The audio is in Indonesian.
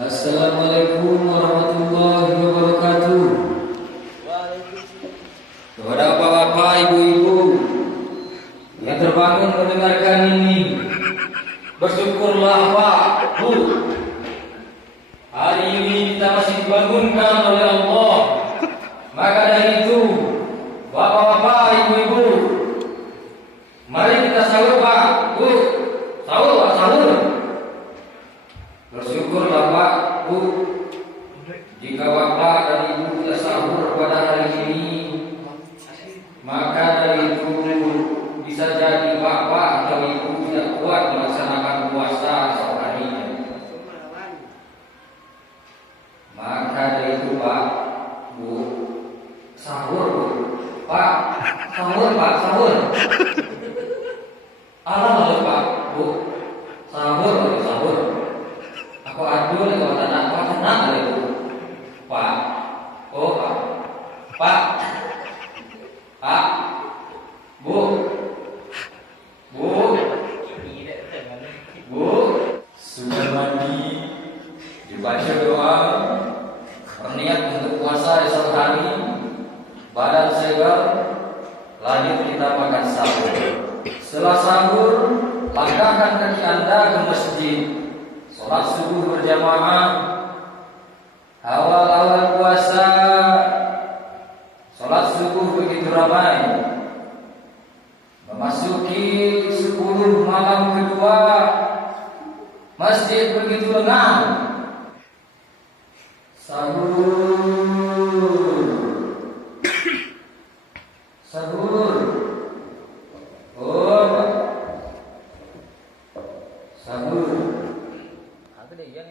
Assalamualaikum warahmatullahi wabarakatuh. Kepada bapak-bapak, ibu-ibu yang terbangun mendengarkan ini, bersyukurlah Pak, Bu. Hari ini kita masih dibangunkan oleh Allah. Maka dari itu, bapak-bapak, ibu-ibu, mari kita sahur Pak, Bu. Sahur Pak, sahur. Bersyukurlah Pak, Bu, jika bapak dan ibu tidak sahur pada hari ini, maka dari itu bisa jadi bapak atau ibu tidak kuat melaksanakan puasa esok harinya. Maka dari itu Pak, Bu, sahur Bu. Pak, sahur Pak, sahur. Alah Pak, Bu, sahur Pak, sahur. Aku aduh nih kalau tenang kali Bu. Pak, oh Pak, Pak, Pak, Bu, Bu, Bu, sudah mandi, dibaca doa, berniat untuk puasa esok hari, badan segar, lanjut kita makan sahur. Setelah sahur, langkahkan kaki Anda ke masjid, sholat subuh berjamaah. Awal-awal puasa, sholat subuh begitu ramai. Memasuki 10 malam kedua, masjid begitu lengang. Sahur, sahur. Oh, sahur. Apa dia yang